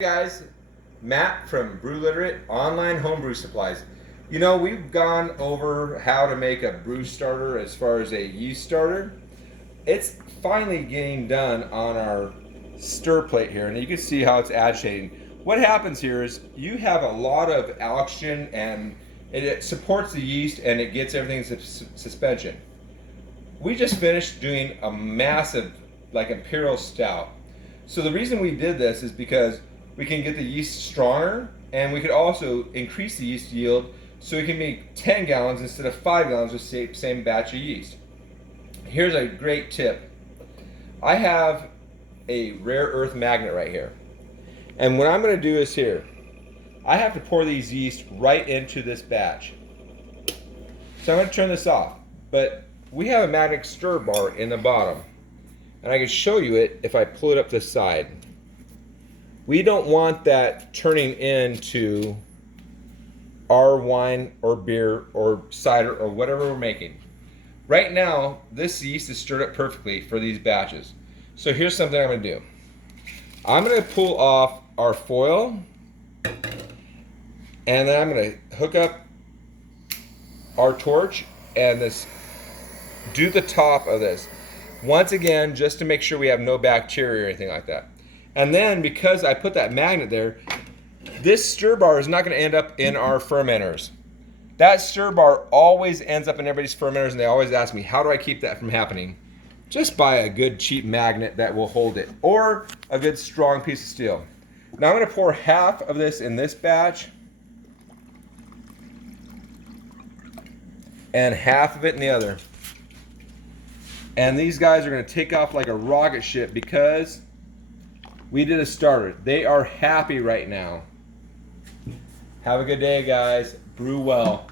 Hey guys, Matt from Brewliterate Online Homebrew Supplies. You know, we've gone over how to make a brew starter as far as a yeast starter. It's finally getting done on our stir plate here, and you can see how it's agitating. What happens here is you have a lot of oxygen, and it supports the yeast and it gets everything in suspension. We just finished doing a massive, like, imperial stout. So the reason we did this is because we can get the yeast stronger, and we could also increase the yeast yield so we can make 10 gallons instead of 5 gallons with the same batch of yeast. Here's a great tip. I have a rare earth magnet right here. And what I'm going to do is here, I have to pour these yeast right into this batch. So I'm going to turn this off. But we have a magnetic stir bar in the bottom. And I can show you it if I pull it up to the side. We don't want that turning into our wine or beer or cider or whatever we're making. Right now, this yeast is stirred up perfectly for these batches. So here's something I'm going to do. I'm going to pull off our foil, and then I'm going to hook up our torch and do the top of this. Once again, just to make sure we have no bacteria or anything like that. And then, because I put that magnet there, this stir bar is not going to end up in our fermenters. That stir bar always ends up in everybody's fermenters, and they always ask me, how do I keep that from happening? Just buy a good cheap magnet that will hold it, or a good strong piece of steel. Now I'm going to pour half of this in this batch, and half of it in the other. And these guys are going to take off like a rocket ship because we did a starter. They are happy right now. Have a good day, guys. Brew well.